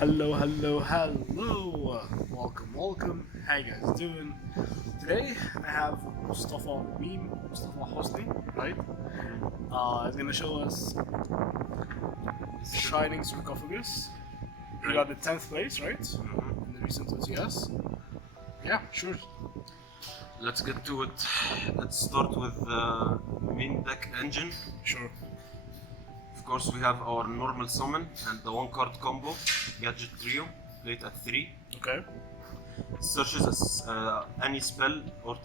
Hello, hello, hello! Welcome. How you guys doing? Today I have Mustafa Hosni, right? He's gonna show us Shining Sarcophagus. He got the 10th place, right? In the recent OTS. Yeah, sure. Let's get to it. Let's start with the main deck engine. Sure. Of course, we have our normal summon and the one card combo, Gadget Trio, played at 3. Okay. Searches as any spell or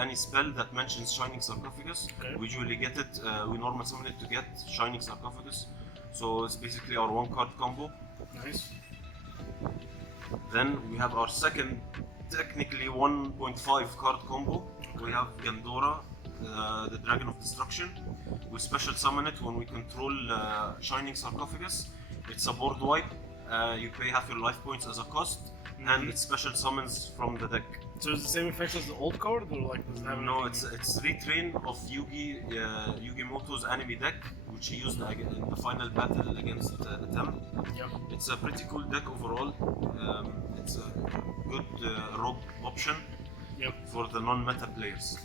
any spell that mentions Shining Sarcophagus. Okay. We usually get it, we normal summon it to get Shining Sarcophagus. So it's basically our one card combo. Nice. Then we have our second, technically 1.5 card combo. We have Gandora, the Dragon of Destruction. We special summon it when we control Shining Sarcophagus. It's a board wipe. You pay half your life points as a cost, and it special summons from the deck. So it's the same effect as the old card, or like does it have No, anything? it's retrain of Yugimoto's enemy deck, which he used in the final battle against Atem. Yep. It's a pretty cool deck overall. It's a good rogue option Yep. for the non-meta players.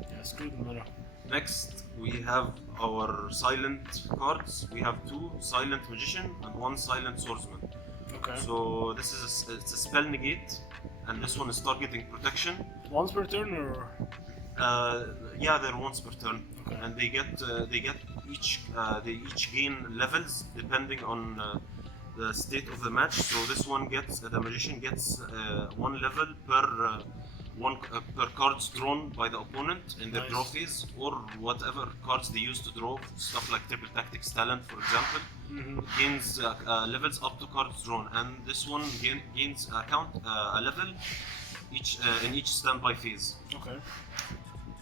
Yeah, screw the meta. Next, we have our silent cards. We have 2 silent magician and 1 silent swordsman. Okay. So this is it's a spell negate, and this one is targeting protection. Once per turn, or Yeah, they're once per turn, Okay. and they each gain levels depending on the state of the match. So this one gets the magician gets 1 level per cards drawn by the opponent in their Nice. draw phase, or whatever cards they use to draw, stuff like Triple Tactics Talent, for example. Gains levels up to cards drawn, and this one gains a level in each standby phase. okay.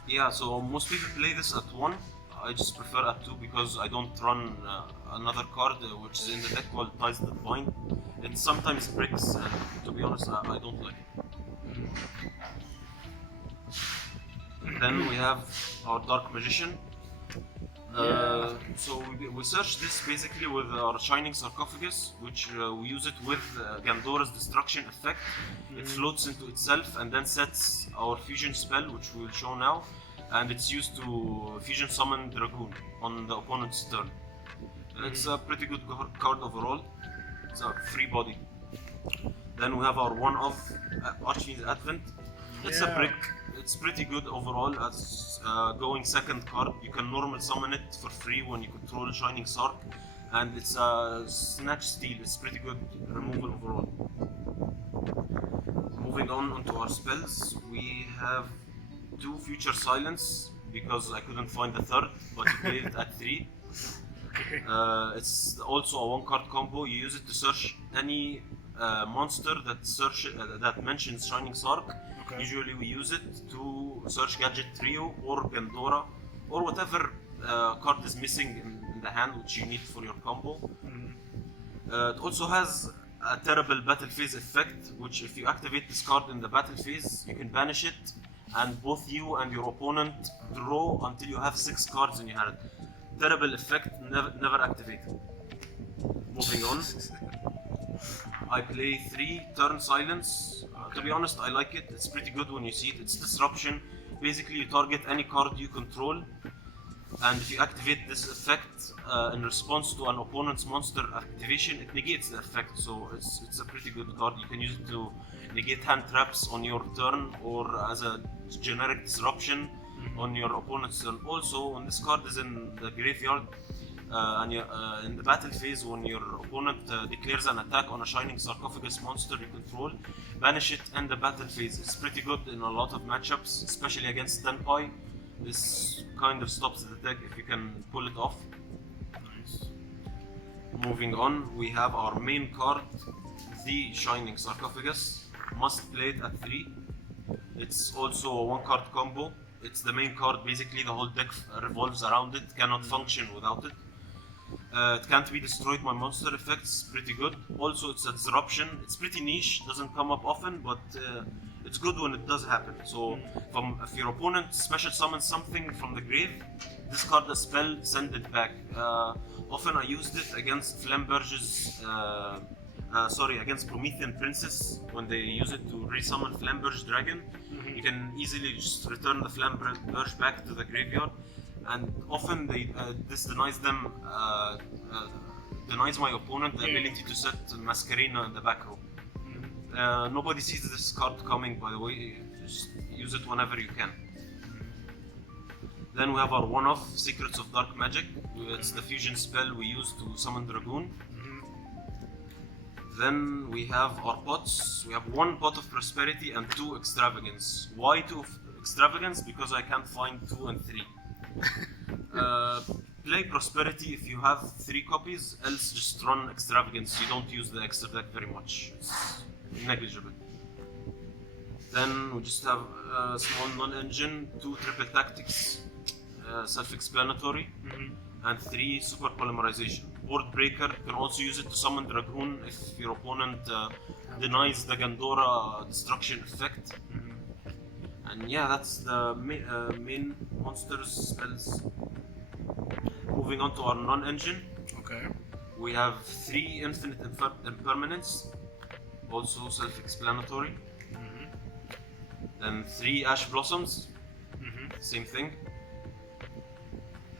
Yeah, so most people play this at 1. I just prefer at 2 because I don't run another card which is in the deck called Ties the Divine. It sometimes breaks, and to be honest, I don't like it. Then we have our Dark Magician. So we search this basically with our Shining Sarcophagus, which we use it with Gandora's Destruction effect. It floats into itself and then sets our fusion spell, which we will show now, and it's used to fusion summon Dragoon on the opponent's turn. It's a pretty good card overall. It's a free body. Then we have our one-off Archfiend's Advent. It's a Yeah. brick. It's pretty good overall as going second card. You can normal summon it for free when you control Shining Sark, and it's a snatch steal. It's pretty good removal overall. Moving on onto our spells, we have 2 Future Silence because I couldn't find the third, but you played it at 3. Okay. It's also a 1 card combo. You use it to search any monster that mentions Shining Sark. Okay. Usually we use it to search Gadget Trio or Gandora or whatever card is missing in the hand which you need for your combo. It also has a terrible battle phase effect, which if you activate this card in the battle phase, you can banish it, and both you and your opponent draw until you have 6 cards in your hand. Terrible effect, never activated. Moving on. I play 3 Turn Silence. To be honest, I like it. It's pretty good when you see it. It's Disruption. Basically, you target any card you control, and if you activate this effect in response to an opponent's monster activation, it negates the effect. So it's a pretty good card. You can use it to negate hand traps on your turn, or as a generic disruption on your opponent's turn. Also, when this card is in the graveyard, and in the battle phase, when your opponent declares an attack on a Shining Sarcophagus monster you control, banish it in the battle phase. It's pretty good in a lot of matchups, especially against Tenpai. This kind of stops the deck if you can pull it off. Nice. Moving on, we have our main card, the Shining Sarcophagus. Must play it at 3. It's also a 1 card combo. It's the main card, basically the whole deck revolves around it, cannot function without it. It can't be destroyed by monster effects, pretty good. Also, it's a disruption. It's pretty niche, doesn't come up often, but it's good when it does happen. So, if your opponent special summons something from the grave, discard a spell, send it back. Often I used it against Flamberge's against Promethean Princess, when they use it to resummon Flamberge Dragon, you can easily just return the Flamberge back to the graveyard, and often this denies them, denies my opponent the ability to set Masquerena in the back row. Nobody sees this card coming, by the way, just use it whenever you can. Then we have our one-off Secrets of Dark Magic. It's the fusion spell we use to summon Dragoon. Then we have our pots. We have 1 pot of Prosperity and 2 Extravagance. Why 2 Extravagance? Because I can't find 2 and 3. Play Prosperity if you have 3 copies, else just run Extravagance. You don't use the extra deck very much. It's negligible. Then we just have a small non-engine, 2 triple tactics, self-explanatory, and 3 super polymerization. Board Breaker, you can also use it to summon Dragoon if your opponent denies the Gandora destruction effect. And yeah, that's the main monsters spells. Moving on to our non-engine. Okay. We have 3 infinite impermanence, also self-explanatory. Then 3 Ash Blossoms, same thing.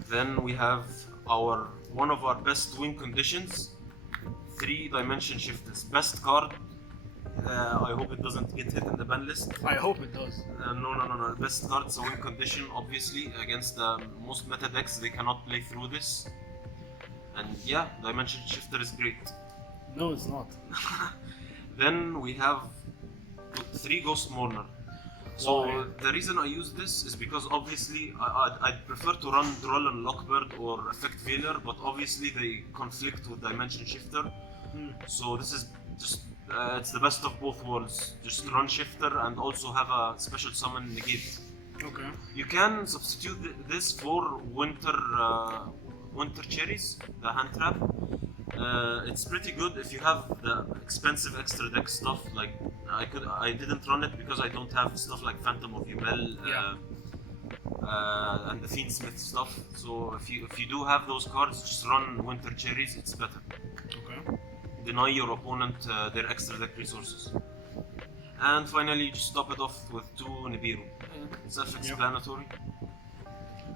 Then we have one of our best win conditions, 3 Dimension Shifters. Best card. I hope it doesn't get hit in the ban list. I hope it does. No. Best card is a win condition, obviously. Against most meta decks, they cannot play through this. And yeah, Dimension Shifter is great. No, it's not. Then we have 3 Ghost Mourner. So the reason I use this is because obviously I'd prefer to run Droll and Lockbird or Effect Veiler, but obviously they conflict with Dimension Shifter. So this is just it's the best of both worlds. Just run Shifter and also have a special summon negate. Okay. You can substitute this for Winter Cherries, the hand trap. It's pretty good if you have the expensive extra deck stuff. Like I didn't run it because I don't have stuff like Phantom of Yubel and the Fiendsmith stuff. So if you do have those cards, just run Winter Cherries. It's better. Okay. Deny your opponent their extra deck resources. And finally, just top it off with 2 Nibiru. Self-explanatory.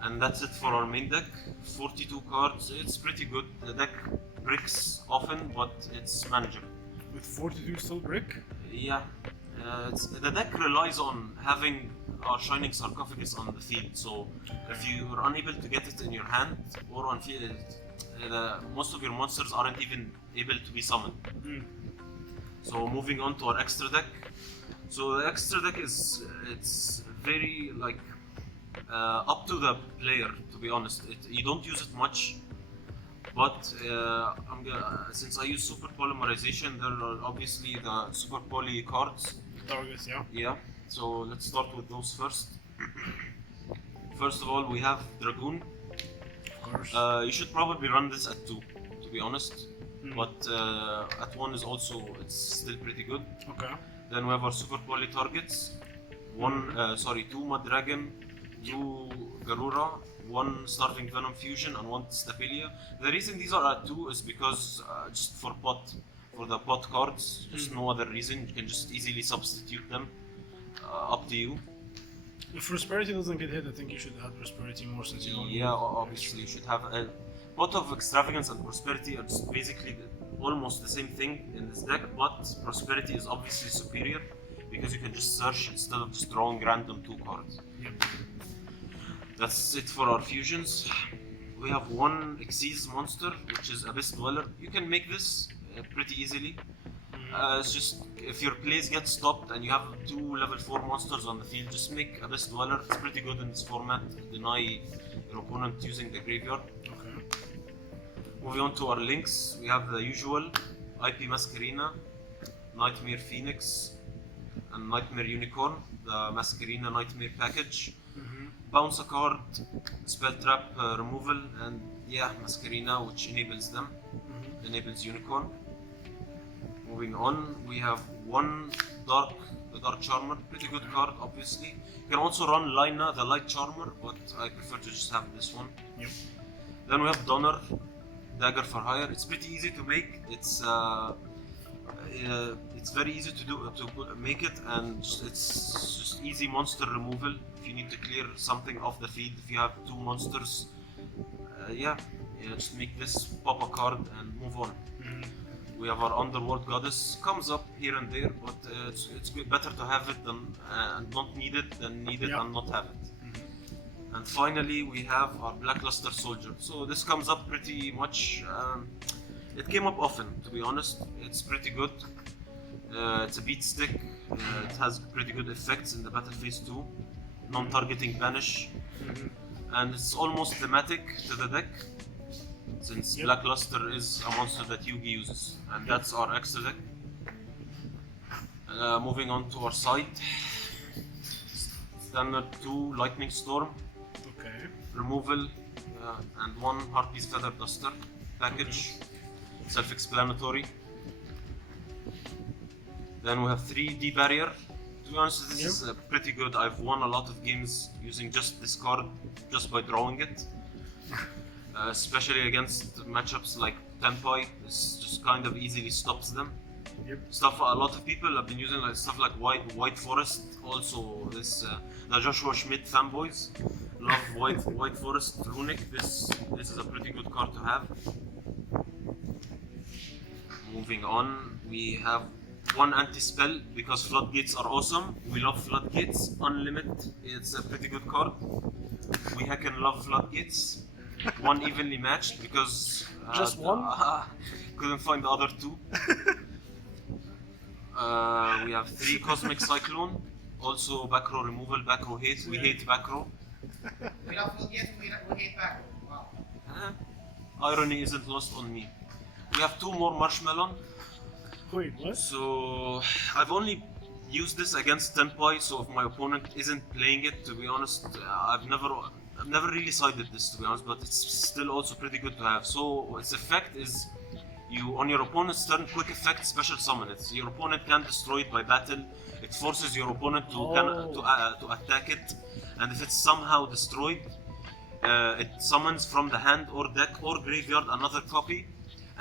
And that's it for our main deck. 42 cards. It's pretty good. The deck bricks often, but it's manageable. With 42 still brick? Yeah. The deck relies on having our Shining Sarcophagus on the field, so if you're unable to get it in your hand or on field, most of your monsters aren't even able to be summoned. So moving on to our extra deck. So the extra deck it's very like up to the player, to be honest. You don't use it much. But since I use super polymerization, there are obviously the super poly cards. Targets, yeah. Yeah. So let's start with those first. First of all, we have Dragoon. Of course. You should probably run this at 2, to be honest. But at 1 is also it's still pretty good. Okay. Then we have our super poly targets. 2 Mud Dragon, 2 Garura, 1 Starving Venom Fusion, and 1 Stapelia. The reason these are at 2 is because just for the pot cards, just no other reason. You can just easily substitute them. Up to you. If Prosperity doesn't get hit, I think you should have Prosperity more since you don't. Yeah, obviously you should have a pot of Extravagance and Prosperity are just basically almost the same thing in this deck, but Prosperity is obviously superior because you can just search instead of just drawing random 2 cards. Yep. That's it for our fusions. We have 1 Xyz monster, which is Abyss Dweller. You can make this pretty easily. It's just if your plays get stopped and you have 2 level 4 monsters on the field, just make Abyss Dweller. It's pretty good in this format. Deny your opponent using the graveyard. Okay. Moving on to our links, we have the usual IP Masquerena, Nightmare Phoenix, and Nightmare Unicorn, the Masquerena Nightmare package. Bounce a card, spell trap removal, and yeah, Masquerena, which enables them, enables Unicorn. Moving on, we have 1 the Dark Charmer, pretty good card, obviously. You can also run Lina, the Light Charmer, but I prefer to just have this one. Yep. Then we have Donner, Dagger for Hire. It's pretty easy to make. It's It's very easy to make it, and it's just easy monster removal. If you need to clear something off the field, if you have 2 monsters, just make this, pop a card and move on. We have our Underworld Goddess, comes up here and there, but it's better to have it than and not need it than need it and not have it. And finally we have our Blackluster Soldier. So this comes up pretty much. It came up often, to be honest. It's pretty good. It's a beat stick. It has pretty good effects in the battle phase 2. Non-targeting banish. And it's almost thematic to the deck, since Blackluster is a monster that Yugi uses. And that's our extra deck. Moving on to our side. Standard 2 Lightning Storm. Okay. Removal and 1 Heartbeat Feather Duster package. Self-explanatory. Then we have 3 D Barrier. To be honest, this is pretty good. I've won a lot of games using just this card, just by drawing it. Especially against matchups like Tenpai, this just kind of easily stops them. A lot of people have been using stuff like White Forest. Also, this the Joshua Schmidt fanboys love White Forest Runic. This is a pretty good card to have. Moving on, we have 1 anti-spell, because Floodgates are awesome. We love Floodgates. Unlimited, it's a pretty good card. We heckin' love Floodgates. 1 evenly matched, because just 1? Couldn't find the other 2. We have 3 Cosmic Cyclone. Also back row removal, back row hate. We hate back row. We love Floodgates, we hate back row. Wow. Irony isn't lost on me. We have 2 more Marshmallow. Wait, what? So I've only used this against Tenpai, so if my opponent isn't playing it, to be honest, I've never really sided this, to be honest, but it's still also pretty good to have. So its effect is, you on your opponent's turn, quick effect, special summon it. So your opponent can't destroy it by battle. It forces your opponent to attack it, and if it's somehow destroyed, it summons from the hand or deck or graveyard another copy,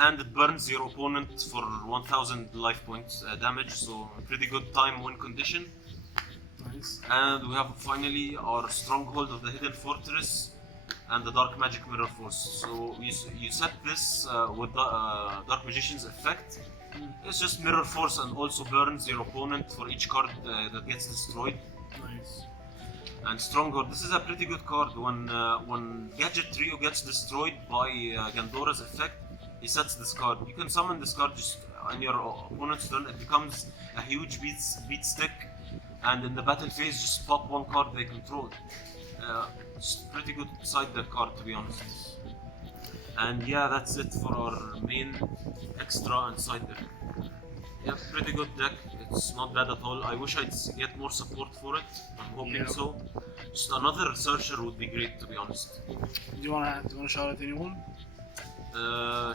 and it burns your opponent for 1000 life points damage. So pretty good time win condition. Nice. And we have finally our Stronghold of the Hidden Fortress and the Dark Magic Mirror Force. So you set this with the Dark Magician's effect. It's just Mirror Force and also burns your opponent for each card that gets destroyed. Nice. And Stronghold, this is a pretty good card. When Gadget Trio gets destroyed by Gandora's effect, he sets this card. You can summon this card just on your opponent's turn. It becomes a huge beat stick, and in the battle phase, just pop 1 card they control. It's pretty good side deck card, to be honest. And yeah, that's it for our main extra and side deck. Yeah, pretty good deck. It's not bad at all. I wish I'd get more support for it. I'm hoping so. Just another searcher would be great, to be honest. Do you wanna shout out anyone?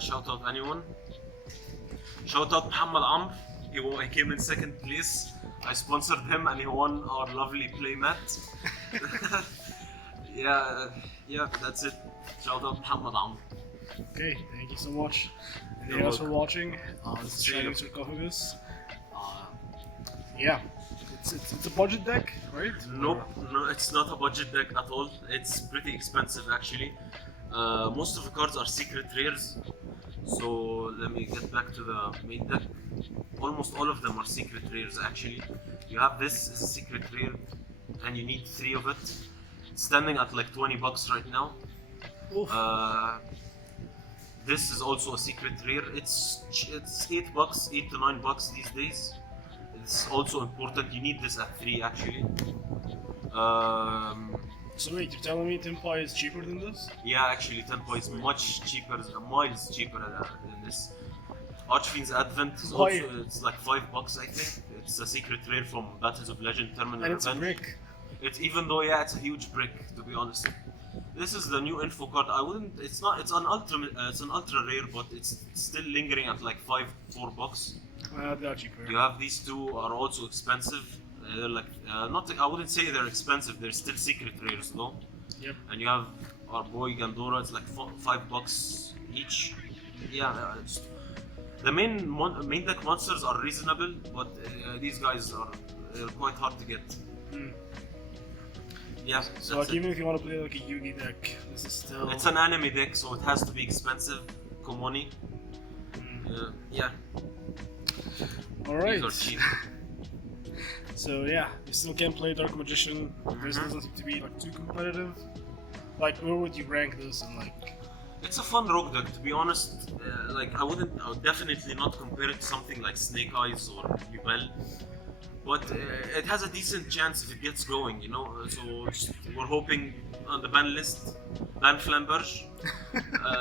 Shout out anyone. Shout out Muhammad Amr. He came in 2nd place. I sponsored him and he won our lovely playmat. yeah, that's it. Shout out Muhammad Amr. Okay, thank you so much. And thank you guys for watching. This is Shining SARCOPHAGUS. Yeah, it's a budget deck, right? Nope, no, it's not a budget deck at all. It's pretty expensive actually. Most of the cards are secret rares. So let me get back to the main deck. Almost all of them are secret rares actually. You have this is a secret rare, and you need 3 of it. It's standing at like $20 right now. This is also a secret rare. It's $8, $8 to $9 these days. It's also important. You need this at 3 actually. So wait, you're telling me Tenpai is cheaper than this? Yeah, actually Tenpai is much cheaper, miles cheaper than this. Archfiend's Advent is also, it's like $5 I think. It's a secret rare from Battles of Legend, Terminal And it's a Revenge. brick. It's even though it's a huge brick, to be honest. This is the new info card. It's an ultra rare, but it's still lingering at like $4. They are cheaper. You have these 2 are also expensive. They're like I wouldn't say they're expensive. They're still secret rares though. Yep. And you have our boy Gandora. It's like $5 each. Yeah, The main deck monsters are reasonable, but these guys are quite hard to get. Yeah, So like even if you want to play like a Yugi deck, this is still. it's an anime deck, so it has to be expensive. Komoni. Yeah. All right. These are cheap. So yeah, you still can't play Dark Magician. This doesn't seem to be like too competitive. Like, where would you rank this? And like, It's a fun rogue deck, to be honest. Like, I would definitely not compare it to something like Snake Eyes or Yubel. But it has a decent chance if it gets going, you know. So we're hoping on the ban list, ban Flamberge,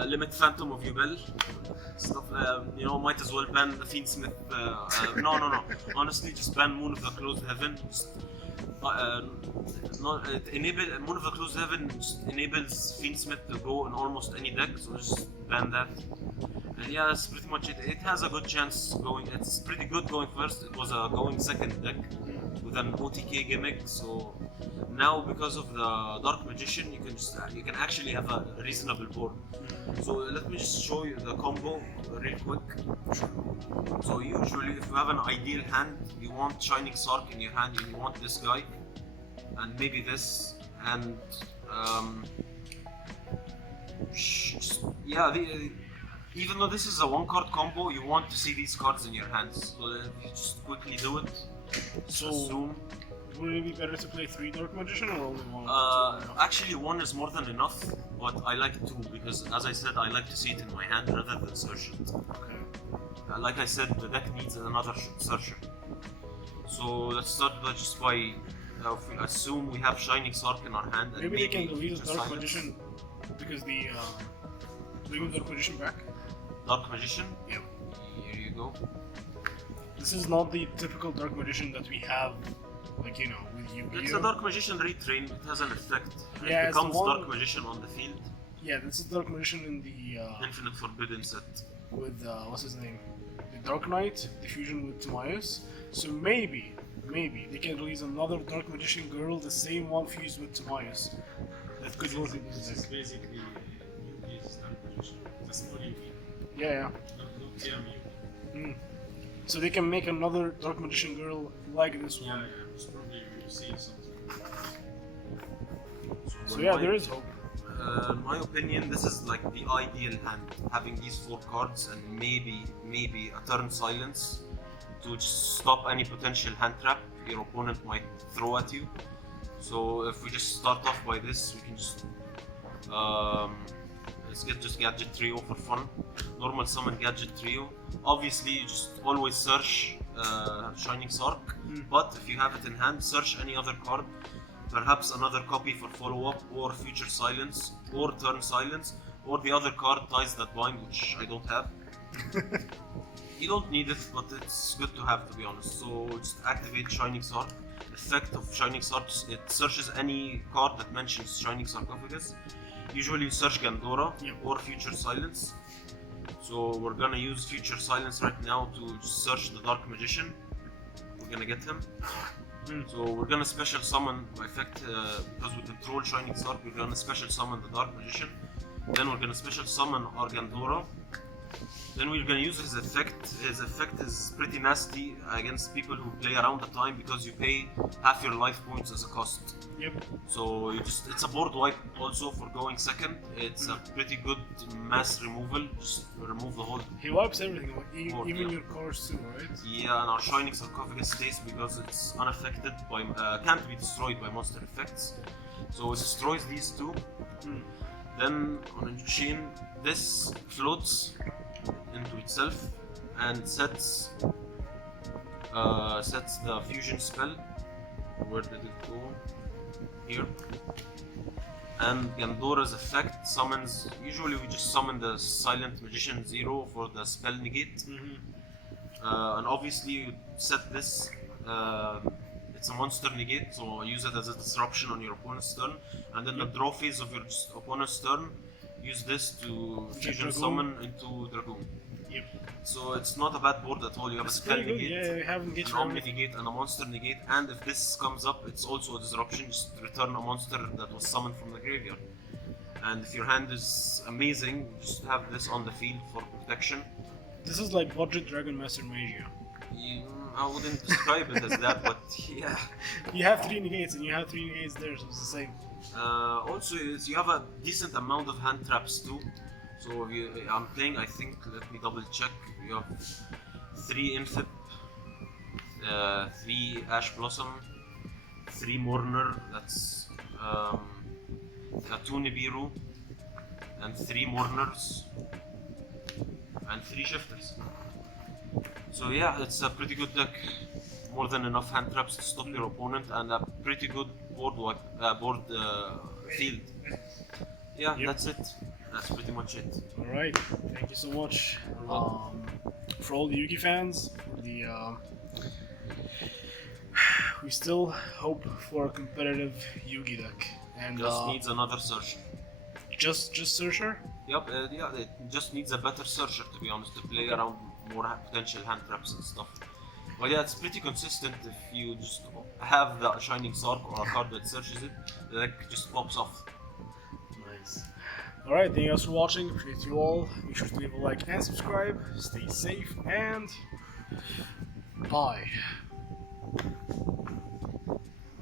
limit Phantom of Yubel, stuff. You know, might as well ban the Fiendsmith. No. Honestly, just ban Moon of the Closed Heaven. Just, enable Moon of the Closed Heaven just enables Fiendsmith to go in almost any deck, so just ban that. And yeah, that's pretty much it. It has a good chance going. It's pretty good going first. It was a going second deck with an OTK gimmick. So now, because of the Dark Magician, you can actually have a reasonable board. So let me just show you the combo real quick. So usually, if you have an ideal hand, you want Shining Sark in your hand. You want this guy, and maybe this, and yeah. Even though this is a one-card combo, you want to see these cards in your hands. So if you just quickly do it. so Assume. would it be better to play 3 Dark Magician or only 1? Actually, 1 is more than enough, but I like 2 because, as I said, I like to see it in my hand rather than search it. Okay. Like I said, the deck needs another searcher. So let's start just by if we assume we have Shining Sark in our hand. And Maybe they can delete Future the Dark Silence. Magician because the bring the Dark Magician back. Dark Magician? Yep. Here you go. This is not the typical Dark Magician that we have, like, you know, with Yu-Gi-Oh. It's a Dark Magician retrain, it has an effect. Yeah, It it's the becomes one- Dark Magician on the field. Yeah, this is Dark Magician in the Infinite Forbidden set. with what's his name, the Dark Knight, the fusion with Timaeus. So maybe they can release another Dark Magician girl, the same one fused with Timaeus. That could work in this This is deck. basically Yugi's Dark Magician. That's more Yugi. Yeah. No TM Yugi. So they can make another Dark Magician girl like this Yeah, one. it's probably you see something. So yeah, there is hope. In my opinion, this is like the ideal hand, having these 4 cards and maybe a turn silence to just stop any potential hand trap your opponent might throw at you. So if we just start off by this, we can just let's get just Gadget Trio for fun. Normal summon Gadget Trio. Obviously, you just always search Shining Sark, but if you have it in hand, search any other card. Perhaps another copy for follow-up, or Future Silence, or Turn Silence, or the other card, Ties That Bind, which I don't have. You don't need it, but it's good to have, to be honest. So just activate Shining Sark. Effect of Shining Sark, it searches any card that mentions Shining Sarcophagus. Usually you search Gandora or Future Silence. So we're gonna use Future Silence right now to search the Dark Magician. We're gonna get him. So we're gonna special summon by effect because we control Shining Sark. We're gonna special summon the Dark Magician. Then we're gonna special summon our Gandora. Then we're gonna use his effect. His effect is pretty nasty against people who play around the time because you pay half your life points as a cost. Yep. So it's a board wipe also for going second. It's a pretty good mass removal. Just remove the whole. He wipes everything, Board, even yeah. your cores too, right? Yeah, and our Shining Sarcophagus stays because it's unaffected by can't be destroyed by monster effects. So it destroys these 2. Then on a chain, this floats into itself and sets the fusion spell. Where did it go? Here. And Gandora's effect summons. Usually we just summon the Silent Magician 0 for the spell negate. And obviously you set this. It's a monster negate, so use it as a disruption on your opponent's turn. And then the draw phase of your opponent's turn, use this to fusion Dragoon. summon into Dragoon. Yep. So it's not a bad board at all. You have It's a spell pretty good. negate, Yeah, you haven't get an Omni negate, and a monster negate. And if this comes up, it's also a disruption. Just return a monster that was summoned from the graveyard. And if your hand is amazing, just have this on the field for protection. This is like budget Dragon Master Magia. I wouldn't describe it as that, but yeah. You have 3 negates and you have 3 negates there, so it's the same. Also, you have a decent amount of hand traps too. So I'm playing, I think, let me double check. You have 3 Infib, 3 Ash Blossom, 3 Mourner, that's 2 Nibiru, and 3 Mourners, and 3 Shifters. So yeah, it's a pretty good deck. More than enough hand traps to stop your opponent, and a pretty good board field. Yeah, Yep. that's it. That's pretty much it. Alright, thank you so much. For all the Yugi fans, we still hope for a competitive Yugi deck. And Just needs another searcher. just Searcher? Yep, yeah, it just needs a better searcher to be honest, to play around more potential hand traps and stuff. But yeah, it's pretty consistent if you just have the Shining Sark or a card that searches it, the deck just pops off. Nice. Alright, thank you guys for watching. Appreciate you all. Make sure to leave a like and subscribe. Stay safe and bye.